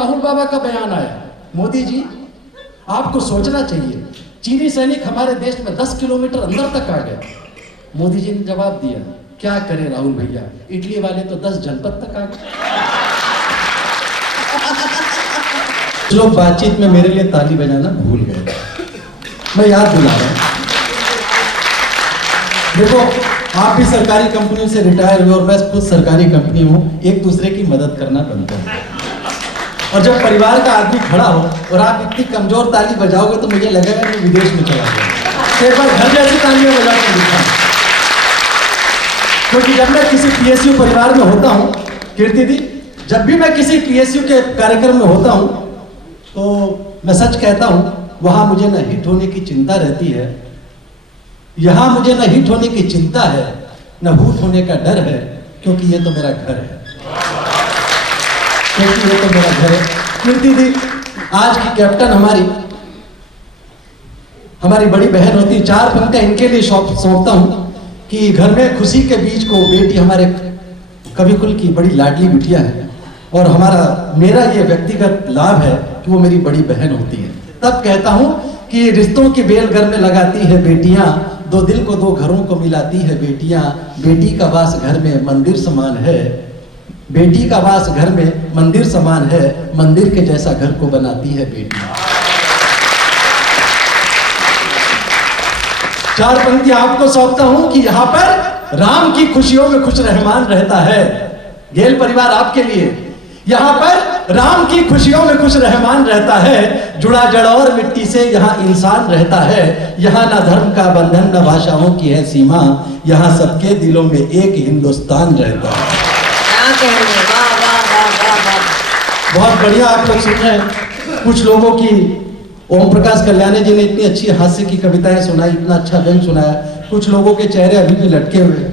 राहुल बाबा का बयान आया, मोदी जी आपको सोचना चाहिए, चीनी सैनिक हमारे देश में 10 किलोमीटर अंदर तक आ गए। मोदी जी ने जवाब दिया, क्या करें राहुल भैया, इटली वाले तो 10 जनपद तक आ गए। लोग बातचीत में मेरे लिए ताली बजाना भूल गए, मैं याद दिला रहा हूं। देखो, आप भी सरकारी कंपनी से रिटायर हुए और मैं खुद सरकारी कंपनी हूं, एक दूसरे की मदद करना बनता है। और जब परिवार का आदमी खड़ा हो और आप इतनी कमजोर ताली बजाओगे तो मुझे लगेगा कि विदेश में चला गया। एक बार घर जैसी तालियां बजा के दिखा, क्योंकि जब मैं किसी पीएसयू परिवार में होता हूं, कीर्ति दी, जब भी मैं किसी पीएसयू के कार्यक्रम में होता हूं तो मैं सच कहता हूं, वहां मुझे न हिट होने की चिंता रहती है, यहां मुझे न हिट होने की चिंता है, न हूट होने का डर है, क्योंकि ये तो मेरा घर है, क्योंकि ये तो मेरा घर है। कीर्ति दी आज की कैप्टन हमारी बड़ी बहन होती है। 4 पंक्तियां इनके लिए सौंपता हूं कि घर में खुशी के बीच को बेटी हमारे कवि कुल की बड़ी लाडली बिटिया है, और मेरा ये व्यक्तिगत लाभ है कि वो मेरी बड़ी बहन होती है। तब कहता हूं कि रिश्तों की बेल घर में लगाती है बेटियां, 2 दिल को 2 घरों को मिलाती है बेटियां, बेटी का वास घर में मंदिर समान है, बेटी का वास घर में मंदिर समान है, मंदिर के जैसा घर को बनाती है बेटियां। 4 पंक्ति आपको सौंपता हूं कि यहां पर राम की खुशियों में खुश रहमान रहता है। गेल परिवार आपके लिए, यहां पर राम की खुशियों में खुश रहमान रहता है, जुड़ा जड़ और मिट्टी से यहां इंसान रहता है, यहां ना धर्म का बंधन न भाषाओं की है सीमा, यहां सबके दिलों में एक हिंदुस्तान रहता है। बहुत बढ़िया आप लोग सुन रहे हैं। कुछ लोगों की ओम प्रकाश कल्याणी जी ने इतनी अच्छी हास्य की कविताएं सुनाई, इतना अच्छा व्यंग सुनाया, कुछ लोगों के चेहरे अभी भी लटके हुए।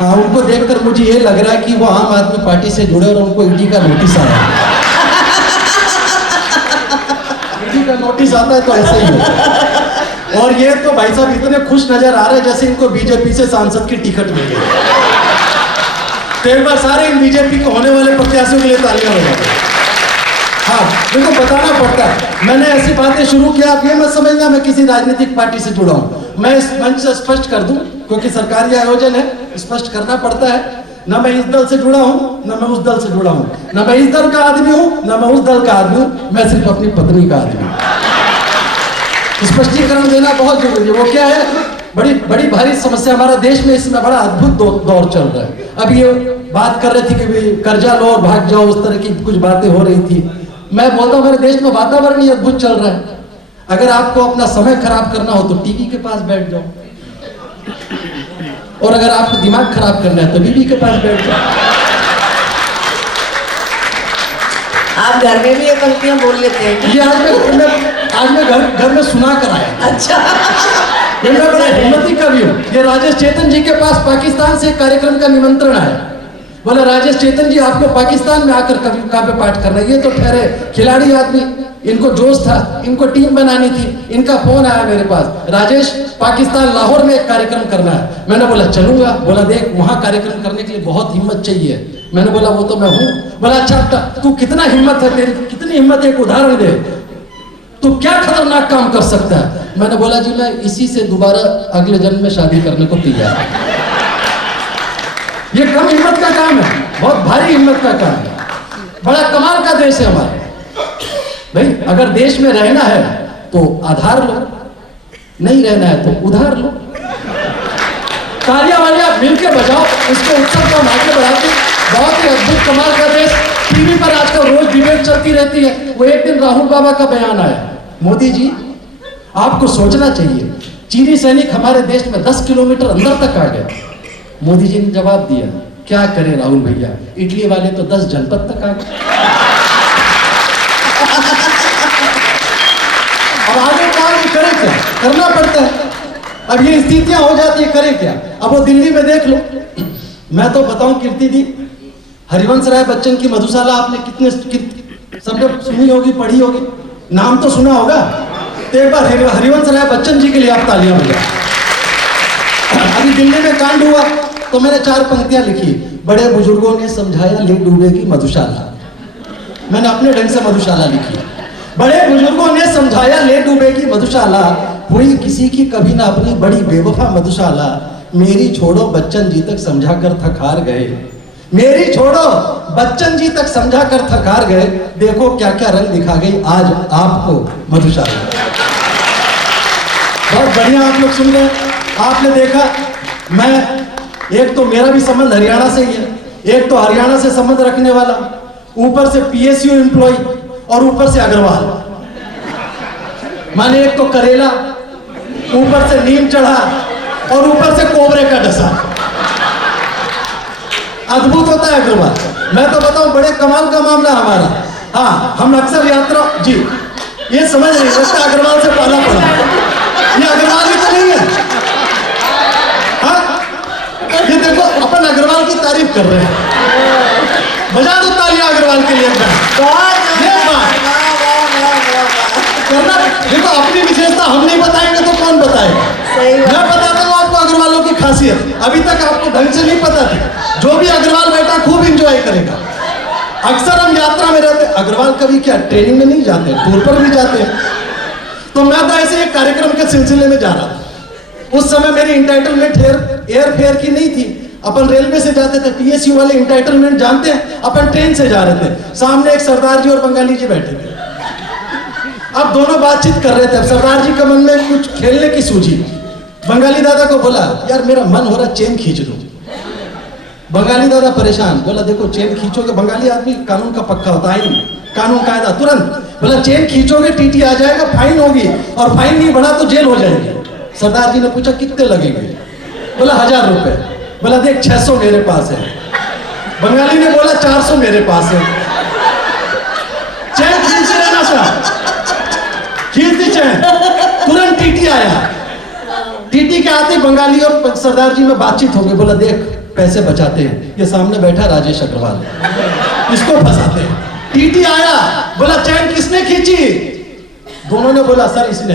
हाँ, उनको देखकर मुझे ये लग रहा है कि वो आम आदमी पार्टी से जुड़े और उनको ईडी का नोटिस आया है। ईडी का नोटिस आता है तो ऐसे ही होता है। और ये तो भाई साहब इतने खुश नजर आ रहे हैं जैसे इनको बीजेपी से सांसद की टिकट मिल गई। तो एक बार सारे इन बीजेपी के होने वाले प्रत्याशियों के लिए तालियां बजाओ। हाँ, देखो बताना पड़ता है। मैंने ऐसी बातें शुरू किया, आप ये मत समझना मैं किसी राजनीतिक पार्टी से जुड़ा हूं। मैं इस मंच से स्पष्ट कर दूं, क्योंकि सरकारी आयोजन है, स्पष्ट करना पड़ता है। न मैं इस दल से जुड़ा हूं, न मैं उस दल से जुड़ा हूं, न मैं इस दल का आदमी हूं, न मैं उस दल का आदमी हूं, मैं सिर्फ अपनी पत्नी का आदमी हूं। स्पष्टीकरण देना बहुत जरूरी है। वो क्या है, बड़ी बड़ी भारी समस्या हमारा देश में इसमें बड़ा अद्भुत दौर चल रहा है। अब ये बात कर रहे थे कि कर्जा लो और भाग जाओ, उस तरह की कुछ बातें हो रही थी। मैं बोलता हूं मेरे देश में वातावरण ही अद्भुत चल रहा है। अगर आपको अपना समय खराब करना हो तो टीवी के पास बैठ जाओ, और अगर आपको दिमाग खराब करना है तो बीवी के पास बैठ जाओ। आप घर में भी ये पंक्तियां बोल लेते हैं? ये आज मैं घर में सुना कर आया। अच्छा। ये मैं बड़ा हिम्मती कवि हूँ। ये राजेश चेतन जी के पास पाकिस्तान से कार्यक्रम का निमंत्रण आया। बोला राजेश चेतन जी आपको पाकिस्तान में आकर कवि काव्य पाठ करना है। ये तो ठहरे खिलाड़ी आदमी, इनको जोश था, इनको टीम बनानी थी। इनका फोन आया मेरे पास, राजेश पाकिस्तान लाहौर में एक कार्यक्रम करना है। मैंने बोला चलूंगा। बोला देख वहां कार्यक्रम करने के लिए बहुत हिम्मत चाहिए। मैंने बोला वो तो मैं हूं। बोला अच्छा तू कितना हिम्मत है, तेरी कितनी हिम्मत है, एक उदाहरण दे, तू क्या खतरनाक काम कर सकता है। मैंने बोला जी मैं इसी से दोबारा अगले जन्म में शादी करने को तैयार हूं। ये कम हिम्मत का काम है, बहुत भारी हिम्मत का काम है। बड़ा कमाल का देश है हमारा। भाई अगर देश में रहना है तो आधार लो, नहीं रहना है तो उधार लो। तालियां वालियां मिलकर बजाओ, इसको उत्सव को आगे बढ़ाते। बहुत ही अद्भुत कमाल का देश। टीवी पर आजकल रोज डिबेट चलती रहती है। वो एक दिन राहुल बाबा का बयान आया, मोदी जी आपको सोचना चाहिए, चीनी सैनिक हमारे देश में 10 किलोमीटर अंदर तक आ गए। मोदी जी ने जवाब दिया, क्या करें राहुल भैया, इटली वाले तो 10 जनपद तक आ गए। अब आगे काम करें क्या, करना पड़ता है। अब ये स्थितियां हो जाती है, करें क्या। अब वो दिल्ली में देख लो, मैं तो बताऊं कीर्ति दी, हरिवंश राय बच्चन की मधुशाला आपने सबने सुनी होगी, पढ़ी होगी, नाम तो सुना होगा। तो एक बार हरिवंश राय बच्चन जी के लिए आप तालियां बजाएं। अभी दिल्ली में कांड हुआ तो मैंने 4 पंक्तियां लिखी। बड़े बुजुर्गों ने समझाया ले डूबेगी मधुशाला, मैंने अपने ढंग से मधुशाला लिखी। बड़े बुजुर्गों ने समझाया ले डूबेगी मधुशाला, हुई किसी की कभी ना अपनी बड़ी बेवफा मधुशाला। मेरी छोड़ो बच्चन जी तक समझा कर थक हार गए, मेरी छोड़ो बच्चन जी तक समझा कर थक हार गए। देखो क्या क्या रंग दिखा गई आज आपको मधुशाला। बहुत बढ़िया आप लोग सुन रहे हैं। आपने देखा, मैं एक तो मेरा भी संबंध हरियाणा से ही है, एक तो हरियाणा से संबंध रखने वाला, ऊपर से पीएसयू एम्प्लॉय और ऊपर से अग्रवाल। माने एक तो करेला, ऊपर से नीम चढ़ा और ऊपर से कोबरे का डसा। अद्भुत होता है अग्रवाल। मैं तो बताऊं बड़े कमाल का मामला हमारा। हाँ, हम अक्सर यात्रा जी ये समझ नहीं सकता अग्रवाल से पाला पड़ा। ये अग्रवाल ही तो नहीं है। हाँ, ये देखो अपन अग्रवाल की तारीफ कर रहे हैं। बजा दो तालियां अग्रवाल के लिए। करना देखो, अपनी विशेषता हम नहीं बताएंगे तो कौन बताएगा। मैं बताता हूँ आपको अग्रवालों की खासियत, अभी तक आपको ढंग से नहीं पता थी। जो भी अग्रवाल बैठा खूब एंजॉय करेगा। अक्सर हम यात्रा में रहते, अग्रवाल कभी क्या ट्रेनिंग में नहीं जाते, टूर पर भी जाते हैं। तो मैं तो ऐसे एक कार्यक्रम के सिलसिले में जा रहा था। उस समय मेरी इंटाइटलमेंट एयर फेयर की नहीं थी। अपन रेलवे से जाते थे, पीएसयू वाले इंटाइटलमेंट जानते हैं, अपन ट्रेन से जा रहे थे। सामने एक सरदार जी और बंगाली जी बैठे थे। अब दोनों बातचीत कर रहे थे। अब सरदार जी का मन में कुछ खेलने की सूझी। बंगाली दादा को बोला, यार मेरा मन हो रहा चेन खींच दूं। बंगाली दादा परेशान, बोला देखो चेन खींचोगे, बंगाली आदमी कानून का पक्का होता है, कानून कायदा तुरंत। बोला चेन खींचोगे टीटी आ जाएगा, फाइन होगी, और फाइन नहीं बढ़ा तो जेल हो जाएगी। सरदार जी ने पूछा कितने लगेंगे? बोला 1000 रुपए। बोला देख 600 मेरे पास है। बंगाली ने बोला 400 मेरे पास है। चैन खींच रहना सर, खींच दी चैन। तुरंत टीटी आया। टीटी के आते बंगाली और सरदार जी में बातचीत हो गई। बोला देख पैसे बचाते हैं, ये सामने बैठा राजेश अग्रवाल, इसको फंसाते हैं। टीटी आया, बोला चैन किसने खींची? दोनों ने बोला सर इसने।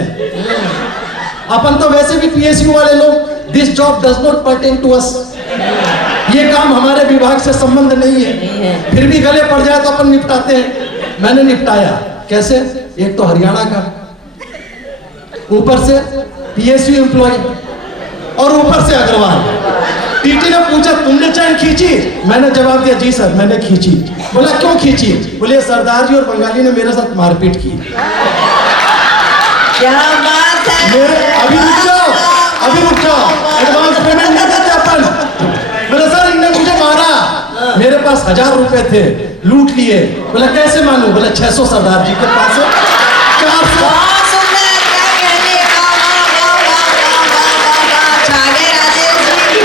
अपन तो वैसे भी पीएसयू वाले लोग, this job does not pertain to us, ये काम हमारे विभाग से संबंध नहीं है, फिर भी गले पड़ जाए तो अपन निपटाते हैं। मैंने निपटाया। कैसे? एक तो हरियाणा का, ऊपर से पीएसयू एम्प्लॉय और ऊपर से अग्रवाल। टीटी ने पूछा तुमने चैन खींची? मैंने जवाब दिया जी सर मैंने खींची। बोला क्यों खींची? बोले सरदार जी और बंगाली ने मेरे साथ मारपीट की। क्या बात है। अभी रुक जाओ, एडवांस पेमेंट नहीं देते अपन। बोले सर इनने मुझे मारा, मेरे पास 1000 रुपए थे, लूट लिए। बोला कैसे मानूं? बोला 600 सरदार जी के पास है, 400।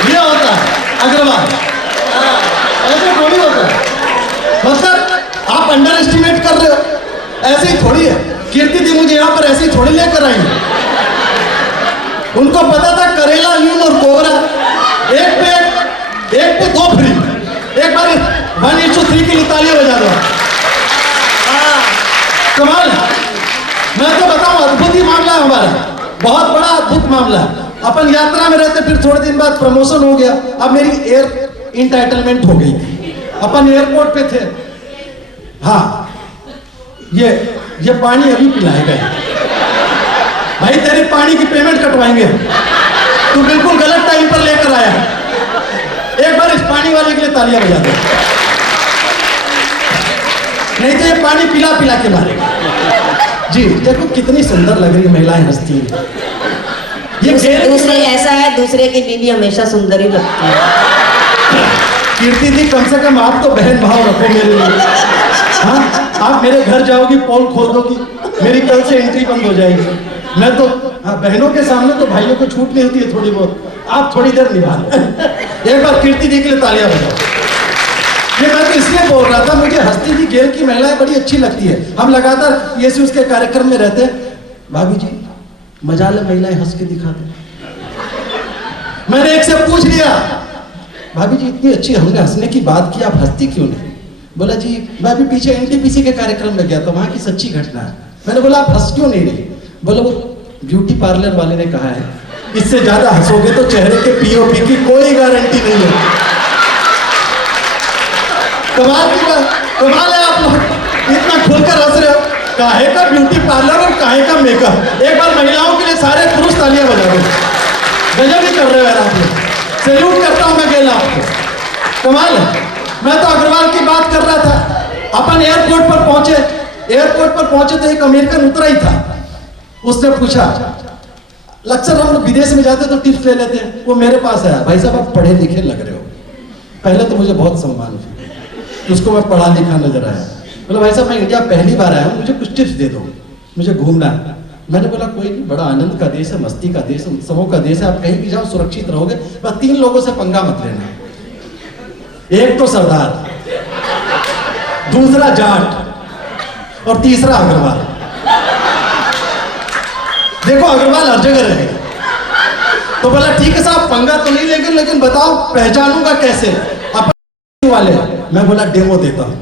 ये होता है अग्रवाल, ऐसे थोड़ी होता है। मतलब आप अंडर एस्टिमेट कर रहे हो, ऐसे ही थोड़ी है। कीर्ति दी मुझे यहाँ पर ऐसे ही थोड़ी लेकर आई। उनको पता था करेला, नीम और कोबरा, एक पे 2 फ्री। एक बार 1:3 की तालियां बजा दो। कमाल। मैं तो बताऊं अद्भुत ही मामला है हमारा, बहुत बड़ा अद्भुत मामला। अपन यात्रा में रहते, फिर थोड़े दिन बाद प्रमोशन हो गया। अब मेरी एयर इंटाइटलमेंट हो गई थी। अपन एयरपोर्ट पे थे। हाँ, ये पानी अभी पिलाएगा भाई, तेरी पानी की पेमेंट कटवाएंगे। तू बिल्कुल गलत टाइम पर लेकर आया। एक बार इस पानी वाले के लिए तालियां बजा दो, नहीं तो ये पानी पिला पिला के मारेगा। जी देखो कितनी सुंदर लग रही महिलाएं हंसती हैं। ये दूसरे ऐसा है, दूसरे की बीवी हमेशा सुंदर ही लगती है। कीर्ति दी कम से कम आप तो बहन भाव रखो मेरे लिए। हाँ, आप मेरे घर जाओगी, पोल खोल दोगी, मेरी कल से एंट्री बंद हो जाएगी। मैं तो बहनों के सामने तो भाइयों को छूट नहीं होती है थोड़ी बहुत, आप थोड़ी देर निभा लो। एक बार कीर्ति दी के लिए तालियां बजाओ। ये मैं तो इसलिए बोल रहा था, मुझे हस्ती दी गेल की महिलाएं बड़ी अच्छी लगती है। हम लगातार ये उसके कार्यक्रम में रहते। भाभी जी मजाल है, महिलाएं हंस के दिखाते। मैंने एक से पूछ लिया, भाभी जी इतनी अच्छी हमने हंसने की बात की, आप हंसती क्यों नहीं? बोला जी मैं अभी पीछे एनटीपीसी के कार्यक्रम में गया था, वहां की सच्ची घटना है। मैंने बोला आप हंस क्यों नहीं रही? बोला वो ब्यूटी पार्लर वाले ने कहा है इससे ज्यादा हंसोगे तो चेहरे के पीओपी की कोई गारंटी नहीं है। कमाल की बात, कमाल है आप लोग, इतना खुलकर हंस रहे हो? काहे का ब्यूटी पार्लर और काहे का मेकअप। एक बार महिलाओं के लिए सारे पुरुष तालियां बजा रहे हो। गजब ही कर रहे हो यार आप लोग। सैल्यूट करता हूं मैं गेला आपको, कमाल है। मैं तो अग्रवाल की बात कर रहा था। अपन एयरपोर्ट पर पहुंचे तो एक अमेरिकन उतरा ही था। उसने पूछा, अक्सर हम लोग विदेश में जाते तो टिप्स ले लेते हैं। वो मेरे पास आया, भाई साहब आप पढ़े लिखे लग रहे हो। पहले तो मुझे बहुत सम्मान हुआ, उसको मैं पढ़ा लिखा नजर आया। बोला भाई साहब मैं इंडिया पहली बार आया हूँ, मुझे कुछ टिप्स दे दो, मुझे घूमना है। मैंने बोला कोई नहीं, बड़ा आनंद का देश है, मस्ती का देश है, उत्सवों का देश है, आप कहीं भी जाओ सुरक्षित रहोगे, बस 3 लोगों से पंगा मत लेना। एक तो सरदार, दूसरा जाट और तीसरा अग्रवाल। देखो अग्रवाल हर जगह रहेगा। तो बोला ठीक है साहब पंगा तो नहीं लेंगे, लेकिन बताओ पहचानूंगा कैसे? अपन वाले। मैं बोला डेमो देता हूं।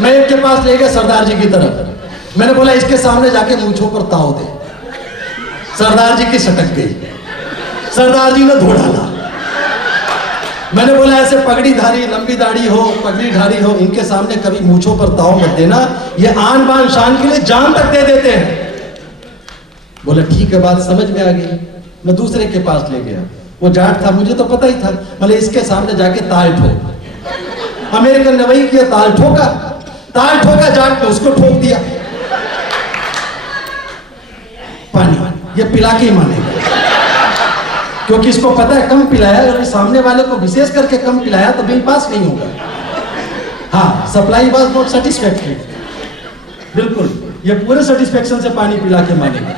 मैं एक के पास ले गया सरदार जी की तरफ। मैंने बोला इसके सामने जाके मूंछों पर ताव दे। सरदार जी की सटक गई। सरदार जी ने धो डाला। मैंने बोला ऐसे पगड़ीधारी, लंबी दाढ़ी हो, पगड़ीधारी हो, इनके सामने कभी मूंछों पर ताव मत देना, ये आन बान शान के लिए जान तक दे देते हैं। बोला ठीक है, बात समझ में आ गई। मैं दूसरे के पास ले गया, वो जाट था, मुझे तो पता ही था। बोले इसके सामने जाके ताल ठोक। अमेरिकन ने वही किया, ताल ठोका जाट ने उसको ठोक दिया। पानी ये पिला के ही मानेगा, क्योंकि इसको पता है कम पिलाया, और सामने वाले को विशेष करके कम पिलाया तो बिल पास नहीं होगा। हाँ, सप्लाई वाज नॉट सेटिस्फैक्टरी। बिल्कुल, ये पूरे सेटिस्फेक्शन से पानी पिला के मानेगा।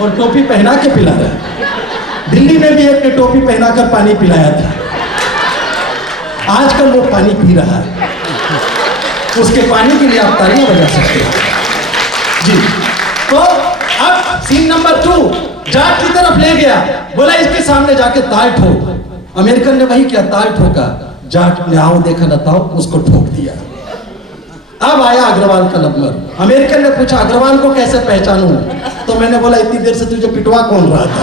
और टोपी पहना के पिला रहा है। दिल्ली में भी एक ने टोपी पहनाकर पानी पिलाया था। आजकल वो पानी पी रहा है, उसके पानी के लिए आप तालियां बजा सकते हो जी। तो अब सीन नंबर 2, जाट की तरफ ले गया, बोला इसके सामने जाके ताल ठोक। अमेरिकन ने वही किया, ताल ठोका। जाट ने आओ देखा न ताओ, उसको ठोक दिया। अब आया अग्रवाल का नंबर। अमेरिकन ने पूछा अग्रवाल को कैसे पहचानूं? तो मैंने बोला इतनी देर से तुझे पिटवा कौन रहा था?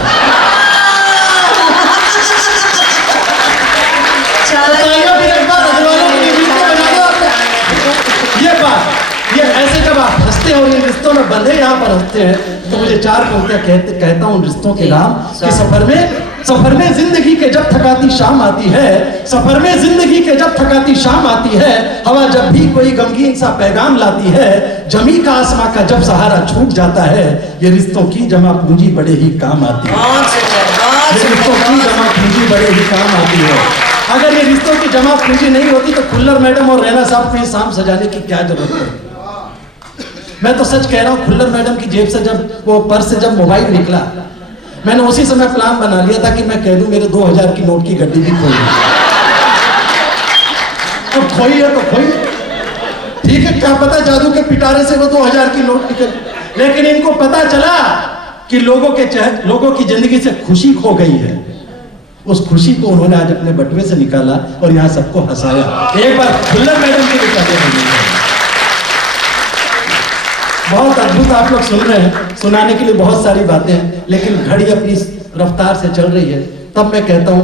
ये बात, ये ऐसे जब आप हंसते हो, इन रिश्तों में बंधे यहाँ पर हंसते हैं, तो मुझे 4 पंक्तियां कहता हूँ रिश्तों के नाम कि सफर में जिंदगी के जब थकाती शाम आती है, सफर में जिंदगी के जब थकाती शाम आती है, हवा जब भी कोई गमगीन सा पैगाम लाती है, जमी का आसमां का जब सहारा छूट जाता है, ये रिश्तों की जमा पूंजी बड़े ही काम आती है। ये रिश्तों की जमा पूंजी बड़े ही काम आती है। अगर ये रिश्तों की जमा पूंजी नहीं होती तो खुल्लर मैडम और रैना साहब को ये शाम सजाने की क्या जरूरत है? मैं तो सच कह रहा हूँ, खुल्लर मैडम की जेब से जब वो पर्स से जब मोबाइल निकला, मैंने उसी समय प्लान बना लिया था कि मैं कह दूं मेरे 2000 की नोट की गड्डी भी खोई। अब खोई है तो खोई, ठीक है, क्या पता जादू के पिटारे से वो 2000 की नोट निकल। लेकिन इनको पता चला कि लोगों की जिंदगी से खुशी खो गई है। उस खुशी को उन्होंने आज अपने बटुए से निकाला और यहाँ सबको हंसाया। एक बार खुल्लर मैडम की भी तालियां बजाइए। बहुत अद्भुत आप लोग सुन रहे हैं, सुनाने के लिए बहुत सारी बातें हैं, लेकिन घड़ी अपनी रफ्तार से चल रही है। तब मैं कहता हूं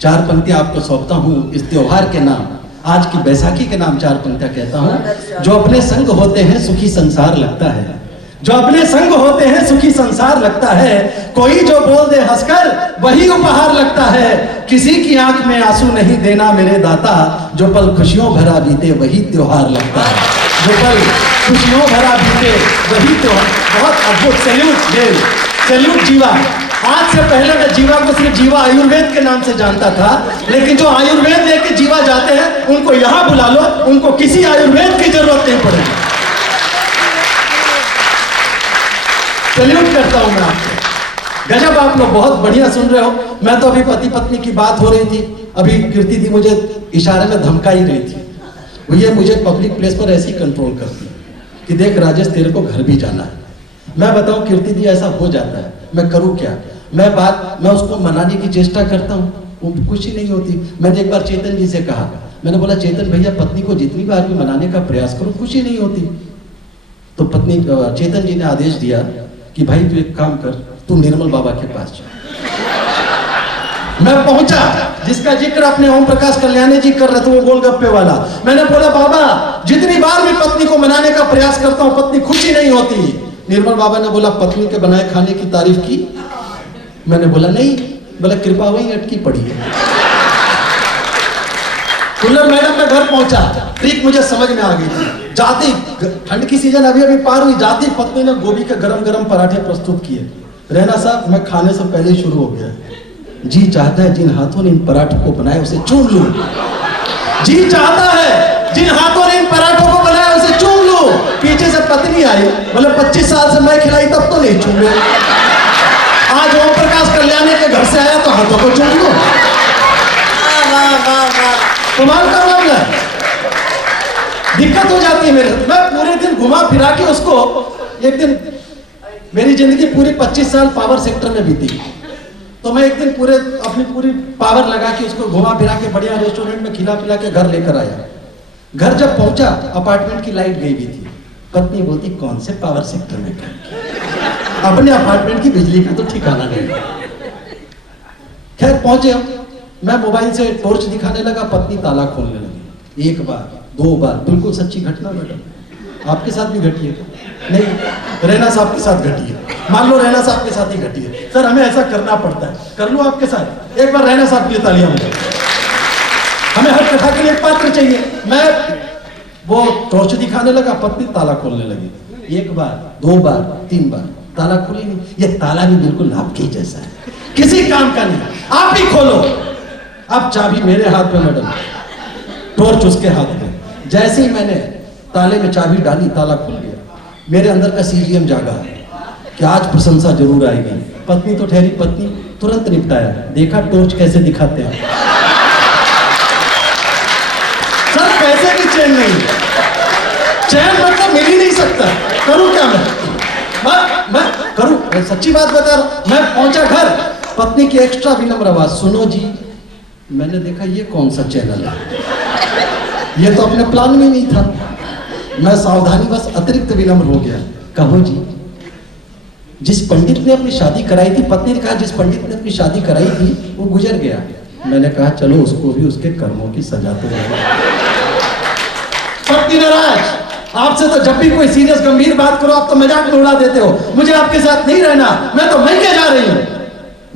4 पंक्तियां आपको सौंपता हूं इस त्योहार के नाम, आज की बैसाखी के नाम 4 पंक्तियां कहता हूं। जो अपने संग होते हैं सुखी संसार लगता है, जो अपने संग होते हैं सुखी संसार लगता है, कोई जो बोल दे हंसकर वही उपहार लगता है, किसी की आंख में आंसू नहीं देना मेरे दाता, जो पल खुशियों भरा बीते वही त्योहार लगता है, जो पल खुशियों भरा बीते वही त्योहार। बहुत अद्भुत, सैल्यूट जीवा। आज से पहले मैं जीवा को सिर्फ जीवा आयुर्वेद के नाम से जानता था, लेकिन जो आयुर्वेद लेके जीवा जाते हैं उनको यहां बुला लो, उनको किसी आयुर्वेद की जरूरत नहीं पड़ेगी। सैल्यूट करता हूं मैं आपको। गजब, आप लोग बहुत बढ़िया सुन रहे हो। मैं तो अभी पति पत्नी की बात हो रही थी, अभी कीर्ति दी मुझे इशारे में धमका ही रही थी। वो ये मुझे पब्लिक प्लेस पर ऐसी कंट्रोल करती कि देख राजेश तेरे को घर भी जाना है। मैं बताऊं कीर्ति दी ऐसा हो जाता है, मैं करूं क्या? मैं उसको मनाने की चेष्टा करता हूं, वो कुछ ही नहीं होती। मैंने एक बार चेतन जी से कहा, मैंने बोला चेतन भैया पत्नी को जितनी बार भी मनाने का प्रयास करो कुछ ही नहीं होती। तो पत्नी चेतन जी ने आदेश दिया कि भाई तू एक काम कर, तू निर्मल बाबा के पास जा। मैं पहुंचा, जिसका जिक्र अपने ओम प्रकाश कल्याणी जी कर रहे थे, वो गोलगप्पे वाला। मैंने बोला बाबा जितनी बार भी पत्नी को मनाने का प्रयास करता हूं पत्नी खुशी नहीं होती। निर्मल बाबा ने बोला पत्नी के बनाए खाने की तारीफ की? मैंने बोला नहीं। बोला कृपा वही अटकी पड़ी है। कुल्लर मैडम मैं घर पहुंचा, ट्रिक मुझे समझ में आ गई थी। जाती ठंड की सीजन अभी अभी पार हुई, जाती पत्नी ने गोभी के गरम गरम पराठे प्रस्तुत किए। रहना साहब मैं खाने से पहले ही शुरू हो गया, जी चाहता है जिन हाथों ने इन पराठों को बनाया उसे चूम लूं। जी चाहता है जिन हाथों ने इन पराठों को बनाया उसे चूम लूं। पीछे से पत्नी आई, बोले 25 साल से मैं खिलाई तब तो नहीं चूमे, आज ओम प्रकाश कल्याणी के घर से आया तो हाथों को चूम लूं। कमाल का मामला है। दिक्कत हो जाती है मेरे। मैं पूरे दिन घुमा फिरा के उसको, एक दिन मेरी जिंदगी पूरी 25 साल पावर सेक्टर में बीती, तो मैं एक दिन पूरे अपनी पूरी पावर लगा के उसको घुमा फिरा के बढ़िया रेस्टोरेंट में खिला पिला के घर लेकर आया। घर जब पहुंचा अपार्टमेंट की लाइट गई हुई थी। पत्नी बोलती कौन से पावर सेक्टर में कर, अपने अपार्टमेंट की बिजली का तो ठिकाना नहीं। खैर पहुंचे, मैं मोबाइल से टॉर्च दिखाने लगा, पत्नी ताला खोलने लगी। एक बार दो बार, बिल्कुल सच्ची घटना मैडम, आपके साथ भी घटी है? नहीं, रैना साहब के साथ घटी है। मान लो रैना साहब के साथ ही घटी है। सर हमें ऐसा करना पड़ता है, कर लो आपके साथ। एक बार रैना साहब के लिए तालियां बजाओ। हमें हर कथा के लिए एक पात्र चाहिए। मैं वो टॉर्च दिखाने लगा, पत्नी ताला खोलने लगी। एक बार दो बार तीन बार, ताला खुली नहीं। ये ताला भी बिल्कुल आपके जैसा है, किसी काम का नहीं, आप ही खोलो। अब चाबी मेरे हाथ में मैडम, टॉर्च उसके हाथ में। जैसे ही मैंने ताले में चाबी डाली ताला खुल गया। मेरे अंदर का सीजीएम जागा कि आज प्रशंसा जरूर आएगी। पत्नी तो ठहरी, पत्नी तुरंत निपटाया। देखा टॉर्च कैसे दिखाते हैं सर, पैसे की चैन नहीं, चैन मतलब मिल ही नहीं सकता। करूं क्या मैं करूं, मैं सच्ची बात बता रहा हूं। मैं पहुंचा घर, पत्नी की एक्स्ट्रा विनम्र आवाज, सुनो जी। मैंने देखा ये कौन सा चैनल है, ये तो अपने प्लान में नहीं था। मैं सावधानी बस अतिरिक्त विनम्र हो गया। कहो जी। जिस पंडित ने अपनी शादी कराई थी, पत्नी ने कहा जिस पंडित ने अपनी शादी कराई थी वो गुजर गया। मैंने कहा चलो उसको भी उसके कर्मों की सजा तो दे। पत्नी नाराज, आपसे तो जब भी कोई सीरियस गंभीर बात करो आप तो मजाक में उड़ा देते हो। मुझे आपके साथ नहीं रहना, मैं तो मैके जा रही हूँ।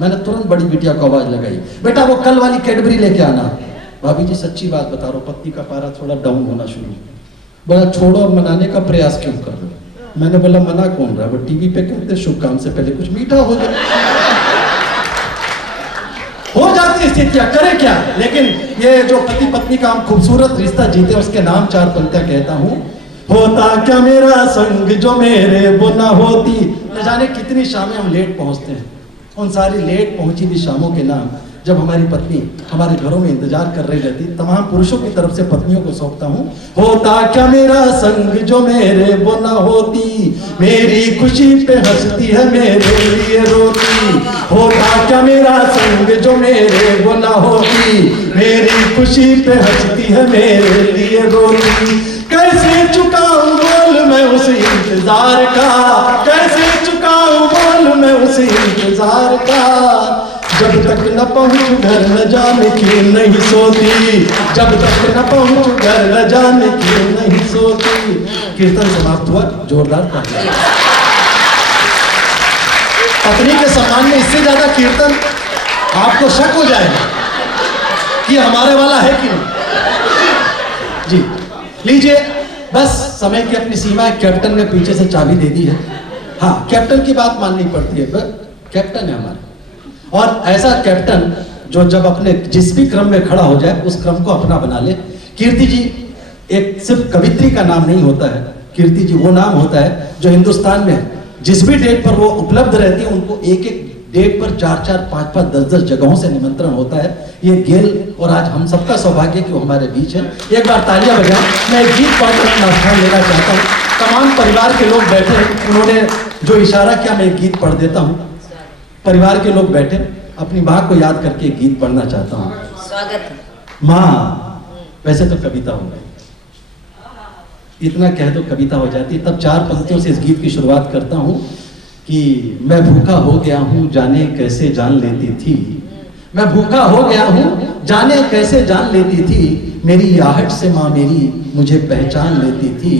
मैंने तुरंत बड़ी बिटिया को आवाज लगाई, बेटा वो कल वाली कैडबरी लेके आना। भाभी जी सच्ची बात बता रहा हूँ, पत्नी का पारा थोड़ा डाउन होना शुरू। बोला छोड़ो, अब मनाने का प्रयास क्यों कर रहे हो? मैंने बोला मना कौन रहा, वो टीवी पे कहते शुभ काम से पहले कुछ मीठा हो जाए। हो जाती स्थितियां, करे क्या। लेकिन ये जो पति पत्नी का हम खूबसूरत रिश्ता जीते उसके नाम चार पंक्तियां कहता हूँ। होता क्या मेरा संग जो मेरे वो ना होती। न जाने कितनी शामें हम लेट पहुंचते हैं, उन सारी लेट पहुंची हुई शामों के नाम जब हमारी पत्नी हमारे घरों में इंतजार कर रही रहती, तमाम पुरुषों की तरफ से पत्नियों को सौंपता हूँ। होता क्या मेरा संग जो मेरे वो ना होती, मेरी खुशी पे हंसती है मेरे लिए रोती। होता क्या मेरा संग जो मेरे वो ना होती, मेरी खुशी पे हंसती है मेरे लिए रोती। कैसे चुकाऊं बोल मैं उस इंतजार का, कैसे चुकाऊं बोल मैं उस इंतजार का। जब तक न पहुंचू घर न जाने क्यों नहीं सोती, जब तक न पहुंचू घर न जाने क्यों नहीं सोती। कीर्तन समाप्त हुआ, जोरदार तालियां। पत्नी के सम्मान में इससे ज्यादा कीर्तन आपको शक हो जाएगा कि हमारे वाला है कि नहीं। जी लीजिए, बस समय की अपनी सीमा है। कैप्टन ने पीछे से चाबी दे दी है। हाँ, कैप्टन की बात माननी पड़ती है, कैप्टन है हमारे। और ऐसा कैप्टन जो जब अपने जिस भी क्रम में खड़ा हो जाए उस क्रम को अपना बना ले। कीर्ति जी एक सिर्फ कवित्री का नाम नहीं होता है, कीर्ति जी वो नाम होता है जो हिंदुस्तान में जिस भी डेट पर वो उपलब्ध रहती है उनको एक एक डेट पर 4-4, 5-5, 10-10 जगहों से निमंत्रण होता है। ये गेल और आज हम सबका सौभाग्य कि वो हमारे बीच है। एक बार तालियां बजाएं। मैं एक गीत पढ़कर अपना स्थान लेना चाहता हूँ। तमाम परिवार के लोग बैठे हैं, उन्होंने जो इशारा किया मैं एक गीत पढ़ देता हूँ। परिवार के लोग बैठे, अपनी माँ को याद करके एक गीत पढ़ना चाहता हूँ। स्वागत माँ, वैसे तो कविता हो गई, इतना कह दो कविता हो जाती। तब 4 पंक्तियों से इस गीत की शुरुआत करता हूँ कि मैं भूखा हो गया हूँ जाने कैसे जान लेती थी, मैं भूखा हो गया हूँ, जाने कैसे जान लेती थी, मेरी आहट से माँ मेरी मुझे पहचान लेती थी।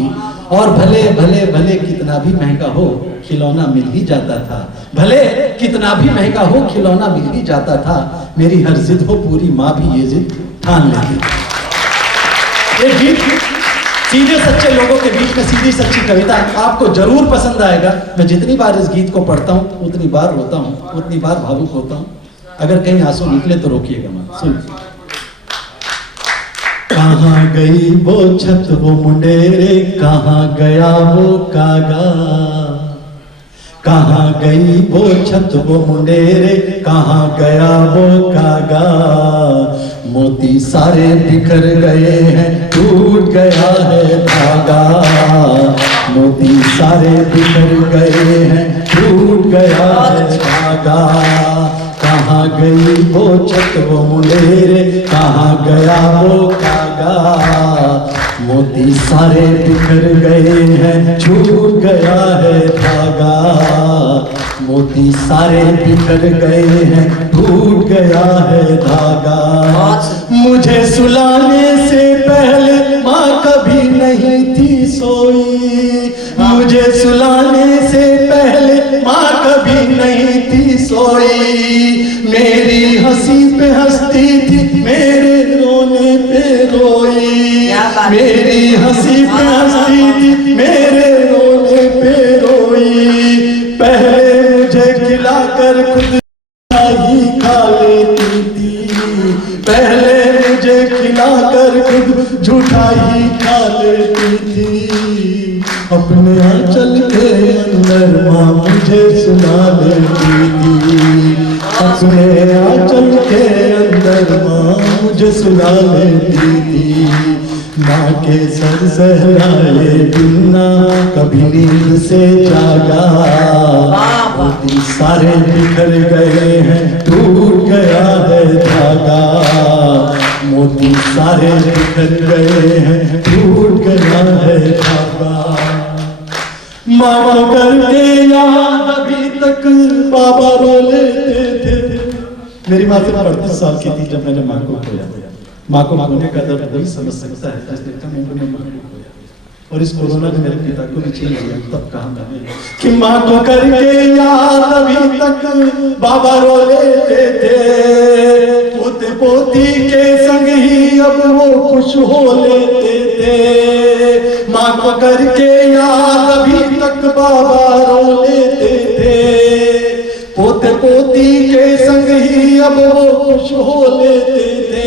और भले भले भले कितना भी महंगा हो खिलौना मिल ही जाता था, भले कितना भी महंगा हो खिलौना मिल ही जाता था। मेरी हर जिद हो पूरी, माँ भी ये जिद ठान लेती थी। ये गीत सीधे सच्चे लोगों के बीच में सीधी सच्ची कविता आपको जरूर पसंद आएगा। मैं जितनी बार इस गीत को पढ़ता हूँ उतनी बार रोता हूँ, उतनी बार भावुक होता हूँ। अगर कहीं आंसू निकले तो रोकिएगा मत। सुन। कहाँ गई वो छत वो मुंडेरे, कहाँ गया वो कागा, कहाँ गई वो छत वो मुंडेरे, कहाँ गया वो कागा। मोती सारे बिखर गए हैं, टूट गया है धागा। मोती सारे बिखर गए हैं, टूट गया है धागा। कहाँ गई वो छत वो मुंडेरे, कहाँ गया वो कागा। मोती सारे बिखर गए हैं, छूट गया है धागा। मोती सारे बिखर गए हैं, टूट गया है धागा। मुझे सुलाने से पहले माँ कभी नहीं थी सोई, मुझे सुलाने से पहले माँ कभी नहीं थी सोई। मेरी हंसी पे हंसती थी, मेरे रोने पे रोई। मेरी हंसी पे हंसती थी, मेरे रोने पे रोई। पहले मुझे खिलाकर खुद ही खा लेती थी, पहले मुझे खिलाकर खुद झूठा ही खा लेती थी। अपने आंचल के अंदर माँ मुझे सुला लेती थी, अपने आंचल के अंदर माँ मुझे सुला लेती थी। माँ के सर सहलाए बिना कभी नींद से जागा। मोती सारे बिखर गए हैं, टूट गया है धागा। मोती सारे बिखर गए हैं, टूट गया है धागा। माँ को करके याद अभी तक बाबा रो लेते थे। मेरी माँ सिर्फ 38 साल की थी जब मैंने माँ को खोया। माँ को खोने का दर्द वही समझ सकता है जिसने कम उम्र में माँ को खोया। और इस कोरोना ने मेरे पिता को भी छीन लिया। तब कहा मैंने कि माँ को करके याद अभी तक बाबा रो लेते थे। पोते पोती के संग ही अब वो खुश हो लेते थे। माँ को करके याद अभी तक बाबा रो लेते थे। पोते पोती के संग ही अब वो खुश हो लेते थे।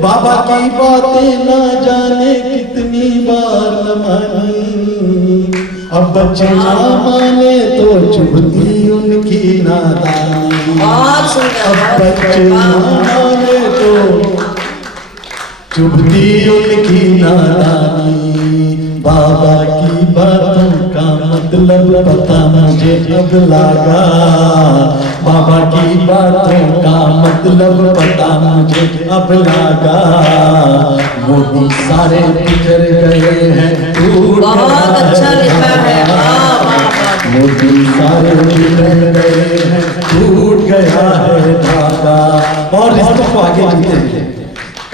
बाबा की बातें ना जाने कितनी बार न मानी। अब बच्चे ना माने तो चुभती उनकी नादानी। अब बच्चे ना माने तो चुभती उनकी नादानी। बाबा की बातों का मतलब पता मुझे अब लगा। बाबा की बातों का मतलब पता मुझे अब लगा। मोती सारे बिखर गए हैं, टूट बहुत अच्छा लिखा है। मोती सारे बिखर गए हैं, टूट गया है धागा। और रिश्तों को आगे जीते हैं।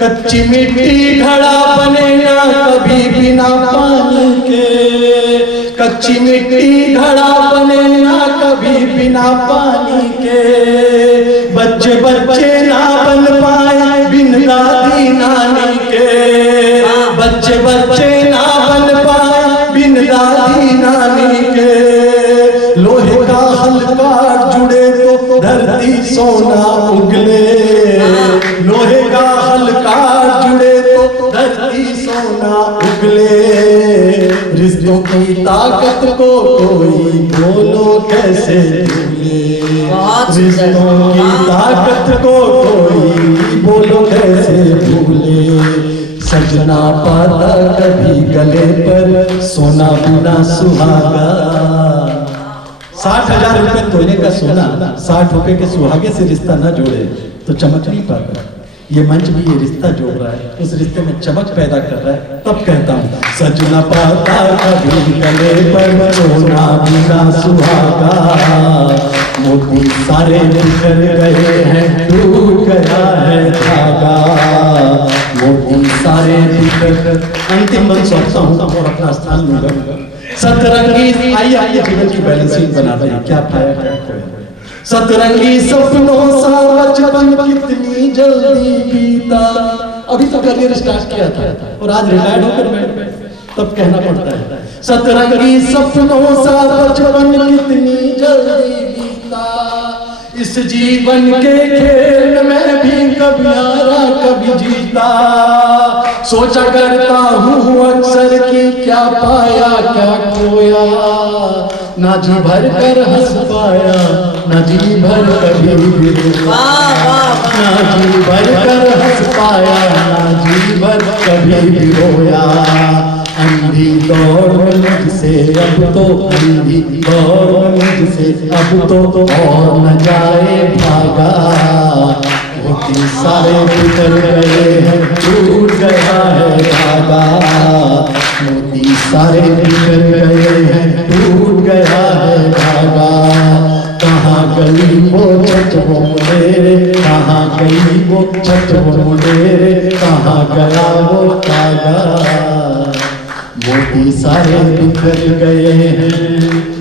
कच्ची मिट्टी घड़ा बनेगा कभी बिना पानी के। कच्ची मिट्टी घड़ा बनेगा कभी बिना पानी के। बच्चे बच्चे ना बन पाए बिन दादी नानी के। बच्चे बच्चे ना बन पाए बिन दादी नानी के। लोहे का हल्का जुड़े तो धरती सोना उगले। लोहे का हल्का जुड़े तो धरती सोना उगले। रिश्तों की ताकत को कोई बोलो कैसे भूले। रिश्तों की ताकत को कोई बोलो कैसे भूले। सजना पाता कभी गले पर सोना बिना सुहागा। 60,000 रुपए तोले का सोना 60 रुपए के सुहागे से रिश्ता न जोड़े तो चमक नहीं पाता। ये मंच भी ये रिश्ता जोड़ रहा है, उस रिश्ते में चमक पैदा कर रहा है। तब कहता हूँ सज न पाता कभी गले पर सोना बिना सुहागा, मोती सारे बिखर गए हैं टूट गया है धागा, मोती सारे बिखर। अंतिम बंद सोचता हूँ और अपना स्थान लूंगा। सतरंगी आइए आइए जीवन की बैलेंसिंग बनाते हैं, क्या पाया क्या खोया। सतरंगी सपनों सा बचपन कितनी जल्दी बीता। अभी तो करियर स्टार्ट किया था और आज रिटायर्ड होकर मैं तब कहना पड़ता है सतरंगी सपनों सा बचपन कितनी जल्दी बीता। इस जीवन के खेल में भी कभी हारा कभी जीता। सोचा करता हूँ अक्सर कि क्या पाया क्या खोया, ना जी भर कर हंस पाया ना जी भर कभी भी रोया, ना जी भर कर हंस पाया ना जी भर कभी भी रोया। अंधी दौड़ मुझसे अब तो अंधी दौड़ मुझसे अब तो और न जाए भागा, मोती सारे बिखर गए हैं टूट गया है धागा, मोती सारे बिखर गए हैं टूट गया है धागा। कहाँ गई वो छठ वो मुंडेरे, कहाँ गई वो छठ वो मुंडेरे, कहाँ गया वो धागा, मोती सारे बिखर गए हैं।